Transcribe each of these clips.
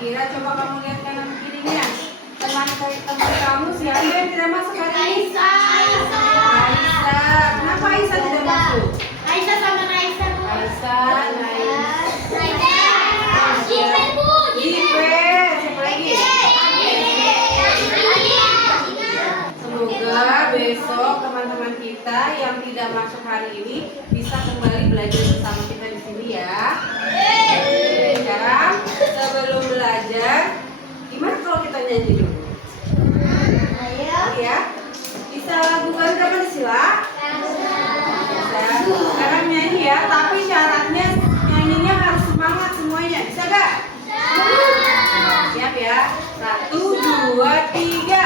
kira-kira? Coba kamu lihat kanan kirinya. Teman kamu siapa yang tidak masuk hari ini? Aisyah. Kenapa Aisyah tidak masuk? Aisyah sama Raisa, Bu. Aisyah, Jipe, Bu. Jipe. Siapa lagi? Semoga besok teman-teman kita yang tidak masuk hari ini bisa kembali belajar bersama kita di sini ya. Sekarang sebelum belajar, gimana kalau kita nyanyi dulu? Ayo. Ya, bisa lagu Garuda Pancasila? Bisa. Sekarang nyanyi ya, tapi syaratnya nyanyinya harus semangat semuanya. Bisa gak? Siap ya. 1, 2, 3.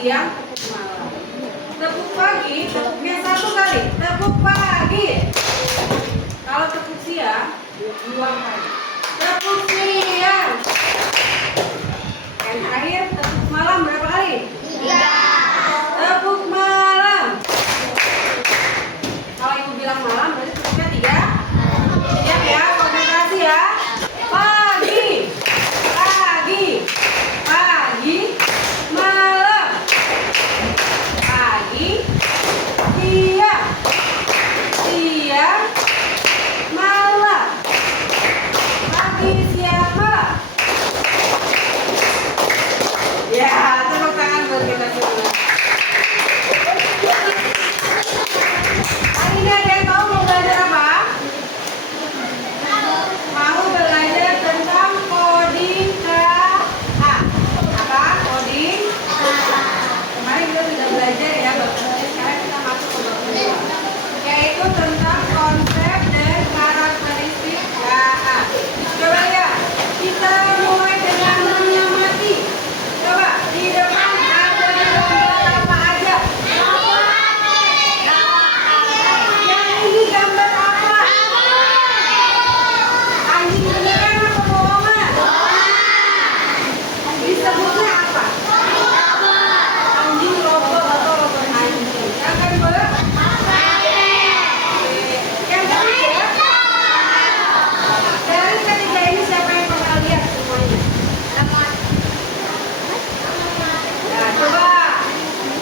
Siang, tepuk malam. Tepuk pagi, tepuknya 1 kali. Tepuk pagi. Kalau tepuk siang, 2 kali. Tepuk siang. Yang terakhir, tepuk malam berapa kali? 3. Tepuk malam. Kalau ibu bilang malam, berarti tepuknya 3. Siap ya, konsentrasi ya. Pagi, pagi, pagi, malam. Pagi, siang, siang, malam. Pagi, siang, malam. Ya, tepuk tangan buat kita semua. Hari ini ada yang tahu mau belajar apa? Mau belajar tentang coding KA. Apa? Coding kemarin kita sudah belajar ya bab 1. Sekarang kita masuk ke bab 2, yaitu tentang konsep dan karakteristik KA. Coba ya, kita mulai dengan mengamati. Coba di depan ada gambar apa aja? Yang ini gambar apa? Anjing beneran apa bohongan? Disebutnya apa? Anjing robot atau robot anjing? Yang kedua? Yang ketiga? Dari ketiga ini siapa yang pernah lihat semuanya? Nah, coba.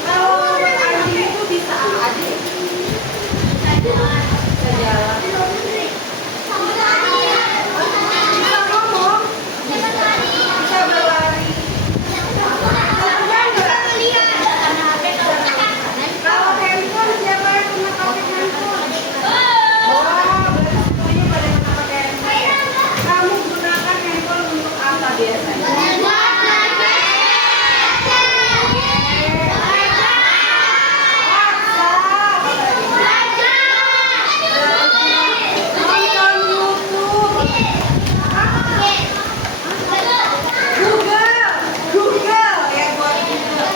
Kalau robot anjing itu bisa apa aja? Bisa jalan. Bisa ngomong. Bisa berlari. Kalau handphone siapa yang pernah pakai handphone? Wah, berarti semuanya pada pernah pakai handphone. Kamu gunakan handphone untuk apa biasanya? Nonton YouTube. Google ya, buat Google.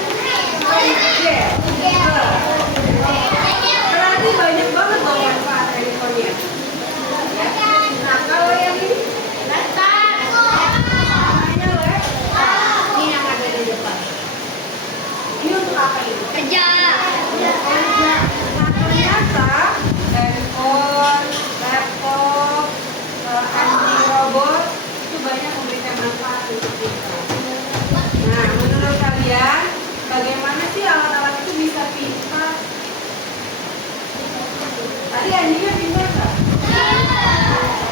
Berarti banyak banget dong manfaat handphonenya. Nah, kalau yang ini namanya laptop. Ini yang ada di depan. Ini untuk apa ini? Kerja. Nah, ternyata handphone, laptop, anjing robot itu banyak memberikan manfaat untuk kita. Nah, menurut kalian bagaimana sih alat-alat itu bisa pintar? Tadi anjingnya pintar nggak?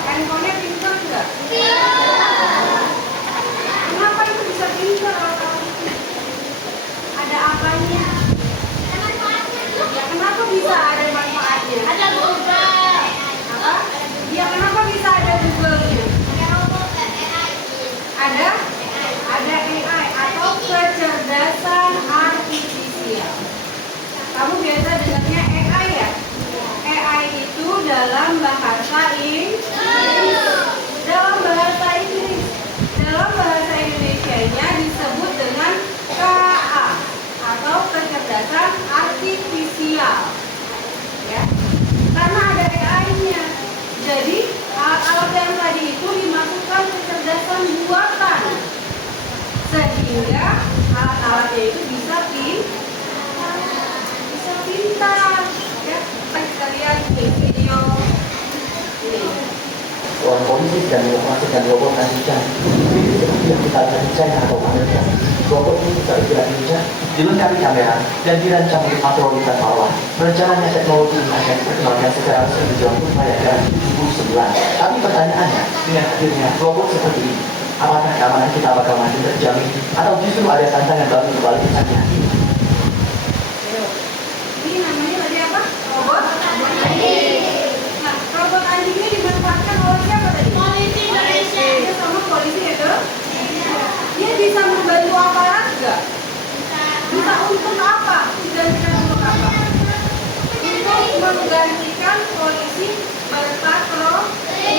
Handphonenya pintar nggak? Kenapa itu bisa pintar alat-alat itu? Ada apanya? Ya, kenapa bisa ada manfaatnya? Ada Google. Apa? Ya, kenapa bisa ada Google-nya? Ada AI atau kecerdasan artifisial. Kamu biasa dengarnya AI ya? AI itu dalam bahasa Inggris. Dalam bahasa Inggris Jadi alat-alat yang tadi itu dimasukkan kecerdasan buatan, sehingga alat-alatnya itu bisa pintar. Ya, kita lihat di video ini. Ruang polisi sedang mengoperasikan robot anti-jam. Ini seperti yang kita lihat di China atau Amerika. Robot ini bisa bergerak lincah, dilengkapi kamera, dan dirancang untuk patroli tanpa lawan. Rencananya teknologi ini akan diperkenalkan secara resmi di Jepang pada tahun 2009. Tapi pertanyaannya, dengan hadirnya robot seperti ini, apakah keamanan kita bakal makin terjamin, atau justru ada tantangan baru di balik kecanggihan ini? Ini namanya tadi apa? Robot anjing. Nah, robot anjing ini dimanfaatkan oleh siapa tadi? Polisi Indonesia. Dia sama polisi ya, Dok? Dia bisa membantu aparat nggak? Bisa untuk apa? Digantikan untuk apa? Untuk menggantikan polisi berpatroli,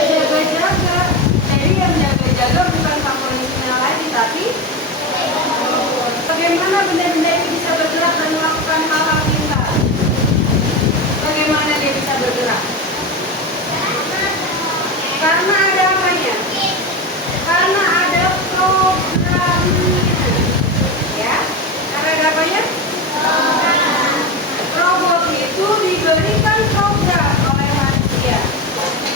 berjaga-jaga. Jadi yang jaga-jaga bukan pak polisinya lagi, tapi bagaimana benda-benda itu bisa bergerak dan melakukan hal-hal pintar? Bagaimana dia bisa bergerak? Karena ada apanya? Karena ada programnya. Ya, karena ada apanya? Robot itu diberikan program oleh manusia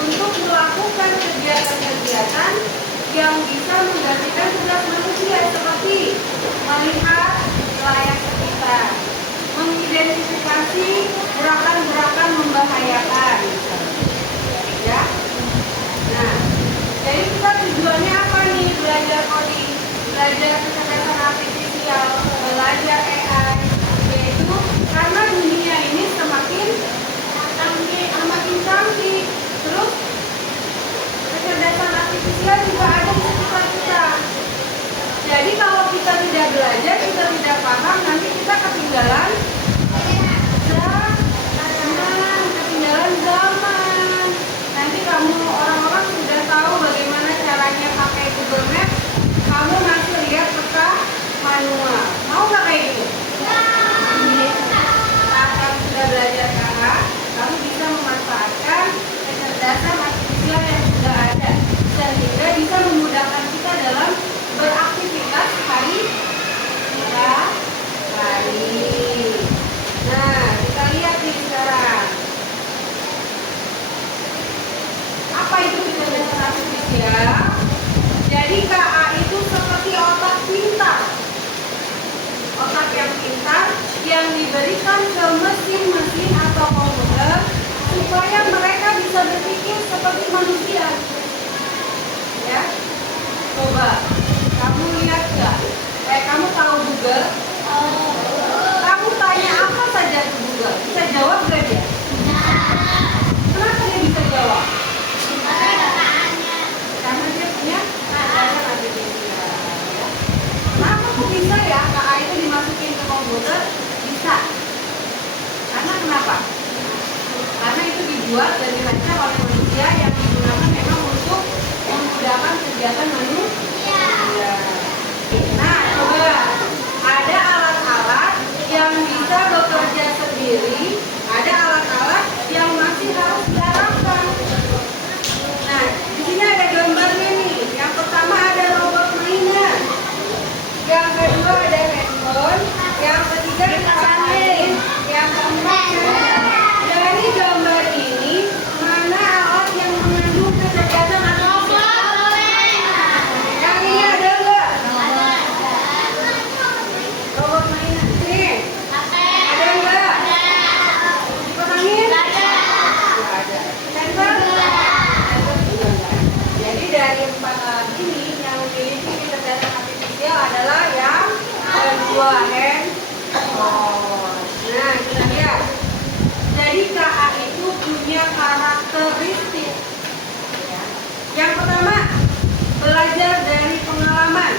untuk melakukan kegiatan-kegiatan yang bisa menggantikan tugas manusia, seperti melihat wilayah sekitar, mengidentifikasi gerakan-gerakan membahayakan, ya. Nah, jadi kita tujuannya apa nih belajar coding, belajar kecerdasan artifisial, belajar AI, yaitu karena dunia ini semakin canggih, terus kecerdasan artifisial juga ada di sekitar kita. Jadi kalau kita tidak belajar, kita tidak paham, nanti kita ketinggalan zaman. Nanti kamu orang-orang sudah tahu bagaimana caranya pakai Google Maps, kamu nanti lihat peta manual. Mau nggak kayak gitu? Saat kamu sudah belajar kakak, kamu bisa memanfaatkan kecerdasan artifisial yang sudah ada, sehingga bisa memudahkan kita dalam beraktivitas hari. Nah, kita lihat nih sekarang. Apa itu kecerdasan artifisial? Jadi KA itu seperti otak pintar. Otak yang pintar yang diberikan ke mesin-mesin atau komputer supaya mereka bisa berpikir seperti manusia. Ya, coba kamu lihat nggak? Kamu tahu Google? Kamu tanya apa saja ke Google, bisa jawab nggak dia? Kenapa dia bisa jawab? Karena dia punya kecerdasan artifisial. Kenapa kok bisa ya KA itu dimasukin ke komputer? Bisa. Karena kenapa? Karena itu dibuat dan dirancang oleh manusia yang digunakan memang untuk memudahkan kegiatan manusia. Nah, coba ada alat-alat yang bisa bekerja sendiri, ada alat-alat yang masih harus diarahkan. Nah, di sini ada gambarnya nih. Yang pertama ada robot mainan, yang kedua ada handphone, yang ketiga kipas angin, yang keempat dari gambar ini mana alat yang mengandung kecerdasan artifisial? Yang ini ada nggak? Robot mainan sini ada nggak? Kipas angin? Nggak ada. Handphone? Jadi dari empat alat ini yang memiliki kecerdasan artifisial adalah yang kedua, handphone. Nah, kita lihat. Jadi KA itu punya karakteristik. Ya. Yang pertama, belajar dari pengalaman.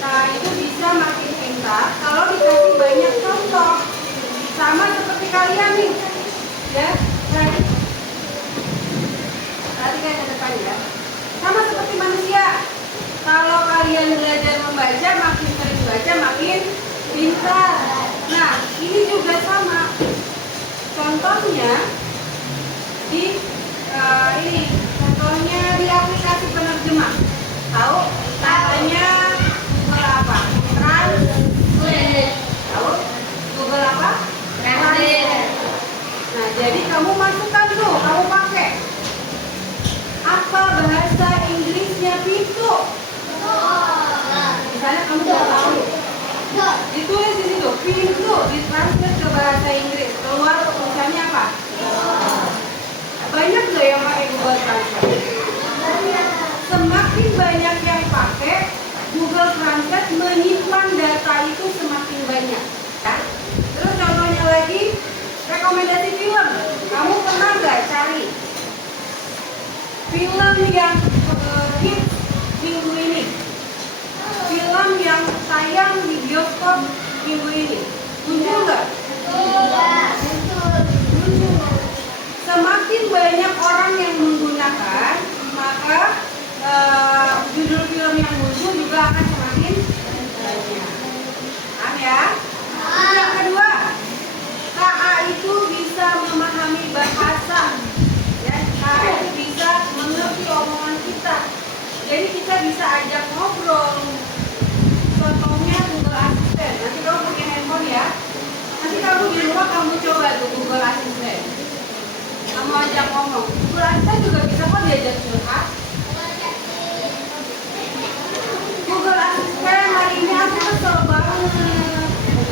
KA itu bisa makin pintar kalau dikasih banyak contoh. Sama seperti kalian nih. Ya, perhatikan ke depan ya. Sama seperti manusia. Kalau kalian belajar membaca, makin sering baca, makin pintar. Nah, ini juga sama. Contohnya di Ini contohnya di aplikasi penerjemah. Tahu? Namanya Google apa? Translate. Tahu? Google apa? Translate. Nah, jadi kamu masukkan tuh, kamu pakai. Apa bahasa Inggrisnya pintu? Misalnya kamu nggak tahu, ditulis di situ pintu, ditranslate ke bahasa Inggris, keluar tulisannya apa? Banyak nggak yang pakai Google Translate? Semakin banyak yang pakai Google Translate, menyimpan data itu semakin banyak. Ya? Terus contohnya lagi, rekomendasi film. Kamu pernah nggak cari film yang hits minggu ini? Film yang tayang di bioskop minggu ini muncul nggak? Muncul. Semakin banyak orang yang menggunakan, maka judul film yang muncul juga akan semakin banyak. Paham ya? Yang kedua, KA itu bisa memahami bahasa. Ya, KA itu bisa mengerti omongan kita. Jadi kita bisa ajak ngobrol. Contohnya Google Assistant. Nanti kamu punya handphone ya. Nanti kamu di rumah kamu coba tuh Google Assistant. Kamu ajak ngomong. Google Assistant juga bisa kok diajak curhat. Google Assistant, hari ini aku kesel banget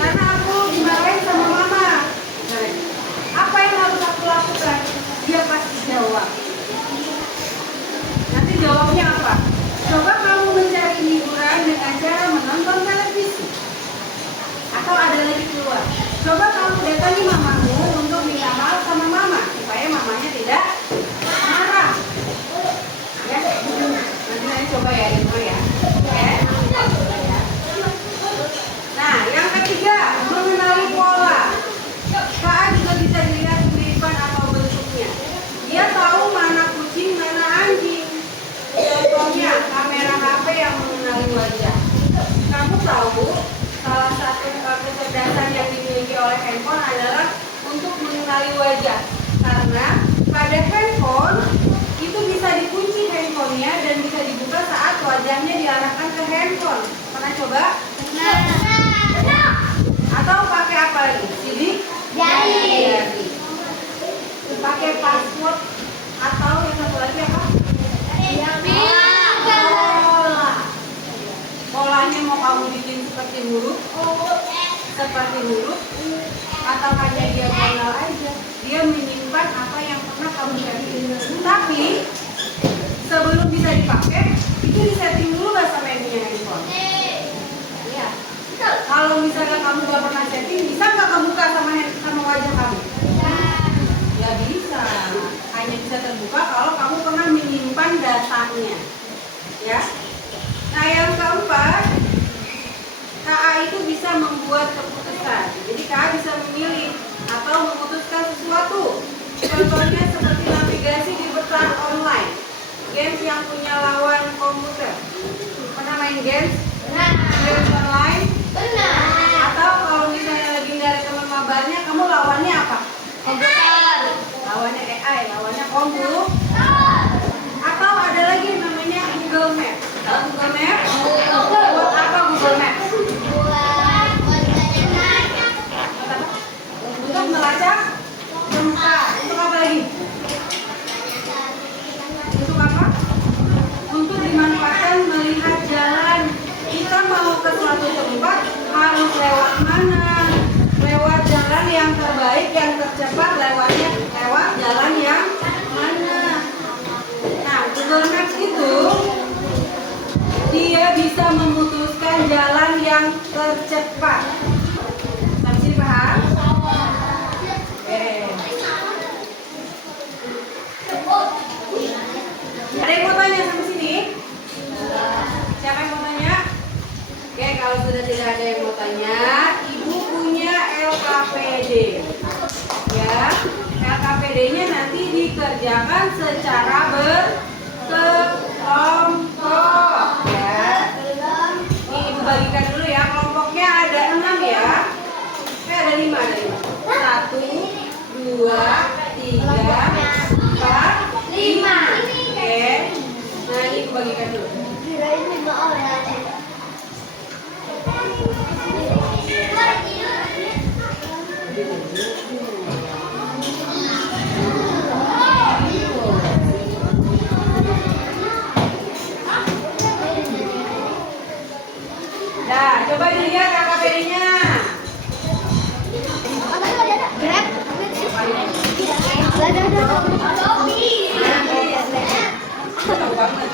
karena aku dimarahin sama mama. Apa yang harus aku lakukan? Dia pasti jawab. Nanti jawabnya apa? Coba kamu mencari hiburan dengan cara menonton televisi. Atau ada lagi keluar. Coba kamu datangi mamamu untuk minta maaf sama mama supaya mamanya tidak marah. Ya, nanti saya coba ya di rumah ya. Oke. Nah, yang ketiga, mengenali pola. KA juga bisa dilihat kemiripan atau bentuknya. Dia tahu mana kucing, mana anjing. Contohnya kamera HP yang mengenali wajah. Kamu tahu salah satu kecerdasan yang dimiliki oleh handphone adalah untuk mengenali wajah. Karena pada handphone itu bisa dikunci handphonenya dan bisa dibuka saat wajahnya diarahkan ke handphone. Pernah coba? Atau pakai apa lagi? Sidik jari. Pakai password atau yang satu lagi apa? Polanya mau kamu bikin seperti huruf, atau hanya diagonal aja. Dia menyimpan apa yang pernah kamu setting. Tapi sebelum bisa dipakai, itu disetting dulu bahasa menunya handphone. Iya. Kalau misalnya kamu gak pernah setting, bisa nggak kebuka sama wajah kamu? Ya bisa. Hanya bisa terbuka kalau kamu pernah menyimpan datanya. Ya. Nah, yang keempat, KA itu bisa membuat keputusan. Jadi KA bisa memilih atau memutuskan sesuatu. Contohnya seperti navigasi di peta online, games yang punya lawan komputer. Pernah main games? Games online? Atau kalau misalnya lagi dari teman mabarnya, kamu lawannya apa? Komputer. Lawannya AI, lawannya komputer. Atau ada lagi yang namanya Google Map. Google Map? Buat apa Google Map? Untuk melacak tempat. Untuk apa lagi? Untuk apa? Untuk dimanfaatkan melihat jalan. Kita mau ke suatu tempat harus lewat mana? Lewat jalan yang terbaik, yang tercepat, lewat jalan yang mana? Nah, Google Maps itu dia bisa memutuskan jalan yang tercepat. Sampai sini paham? Ada yang mau tanya sampai sini? Siapa yang mau tanya? Oke, kalau sudah tidak ada yang mau tanya, Ibu punya LKPD. Ya, LKPD-nya nanti dikerjakan secara berkelompok. Ya, ini Ibu bagikan dulu ya. Kelompoknya ada 6 ya. Ada 5, ada 5. 1, 2, 3, 4, 5. dibagikan dulu. Kirain 5 orang. Nah, coba dilihat KKBI-nya. Grab. Jauh banget.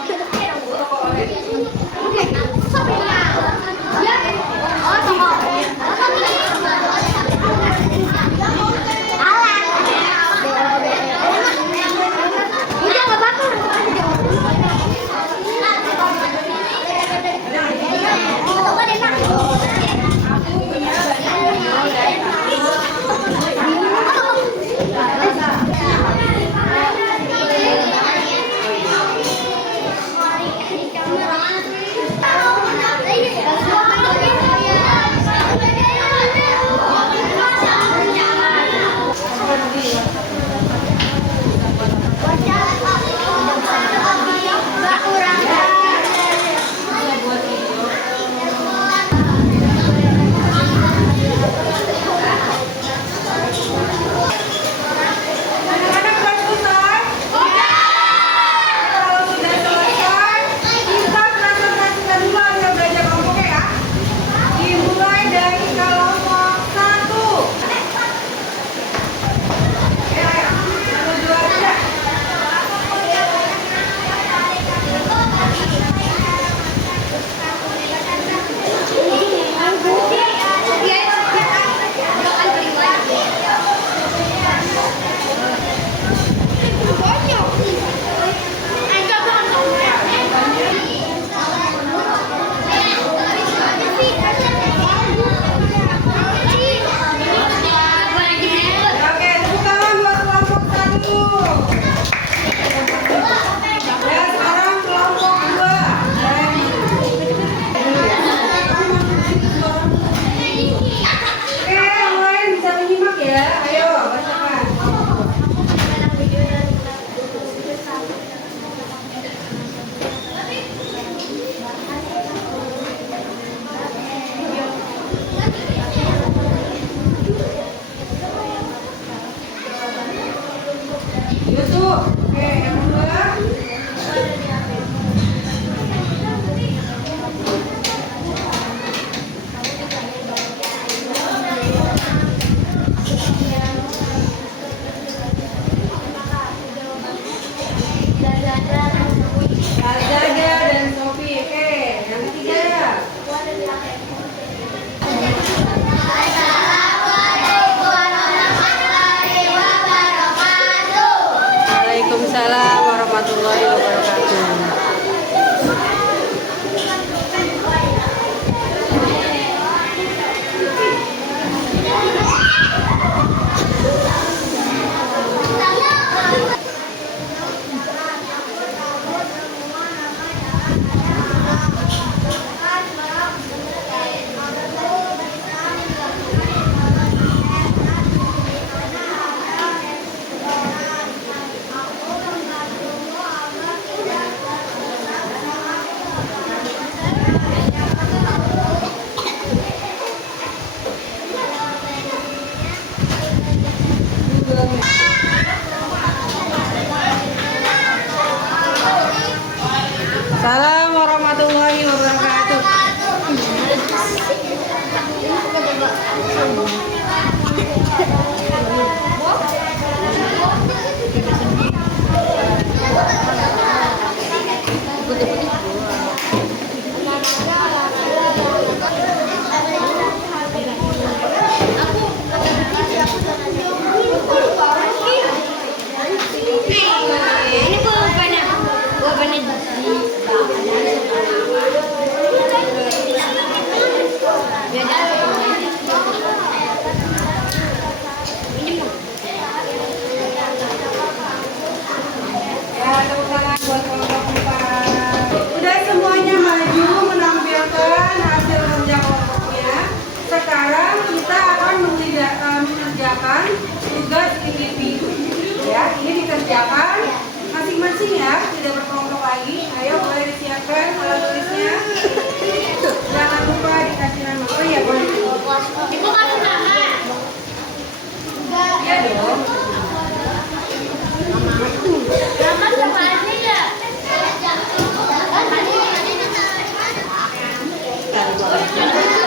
sekali boleh.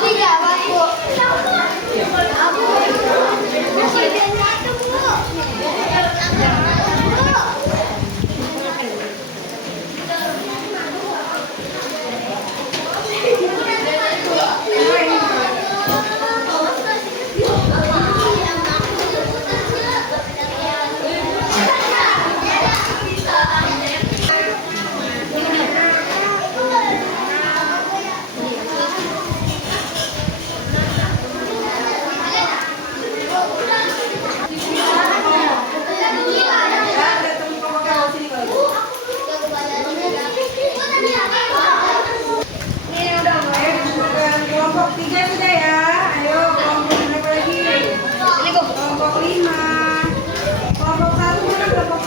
Tidak, aku. Kelompok 3 sudah ya. Ayo kelompok berapa lagi? Kelompok 5. Kelompok 1 mana kelompok 1?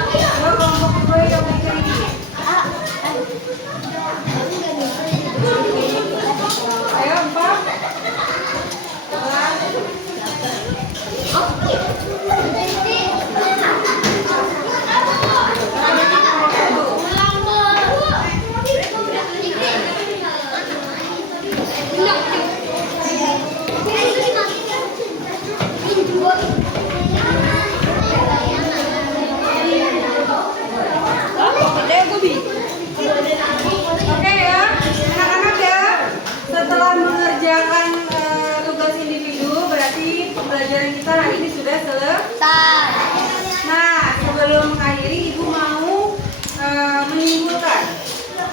Ayo kelompok 2 yang berikan ini. Ayo 4. Oke ya, anak-anak ya. Setelah mengerjakan tugas individu, berarti pembelajaran kita hari ini sudah selesai. Nah, sebelum mengakhiri, Ibu mau menyimpulkan.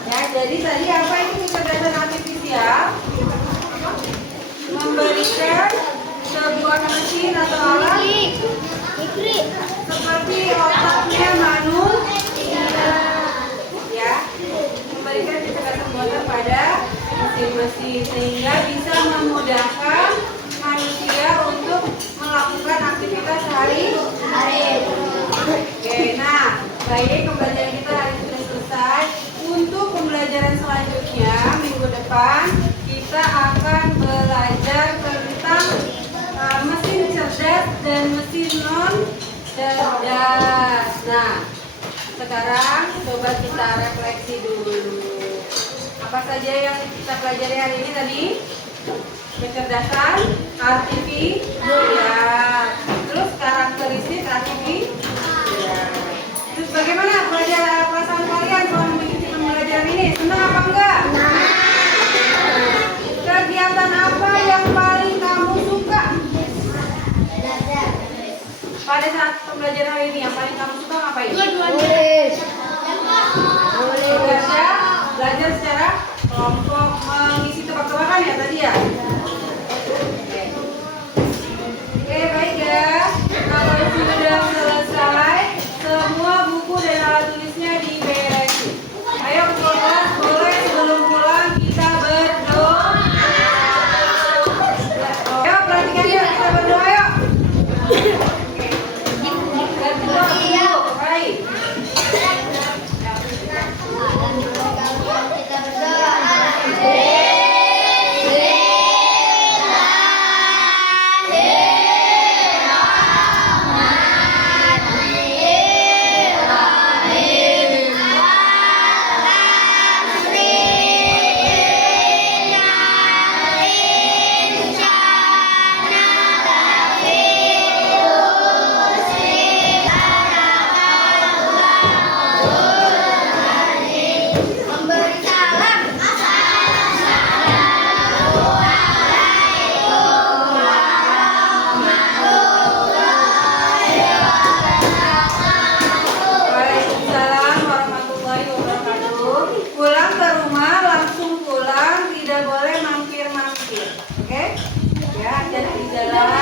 Ya, jadi tadi apa itu kecerdasan artifisial? Memberikan sebuah mesin atau alat seperti otaknya manusia, ya, memberikan kecerdasan buatan pada mesin-mesin sehingga bisa memudahkan manusia untuk melakukan aktivitas sehari-hari. Oke, nah, baik, pembelajaran kita hari ini sudah selesai. Untuk pembelajaran selanjutnya minggu depan kita akan belajar tentang mesin cerdas dan mesin non cerdas. Nah, sekarang coba kita refleksi dulu. Apa saja yang kita pelajari hari ini tadi? Kecerdasan artifisial. Terus karakteristik artifisial. Terus bagaimana perasaan kalian selama mengikuti pembelajaran ini? Senang apa enggak? Kegiatan apa yang paling kamu suka? Pada saat pembelajaran hari ini yang paling kamu suka ngapain? Belajar secara kelompok, mengisi tebak-tebakan ya tadi ya. Oke, baik ya. Kalau sudah selesai, semua buku dan alat tulisnya diberesin. Ayo kelas boleh sebelum pulang kita berdoa. Ayo perhatikan yuk, kita berdoa yuk. Baik. Waalaikumsalam warahmatullahi wabarakatuh. Pulang ke rumah langsung pulang, tidak boleh mampir-mampir. Oke? Ya, jadi di jalan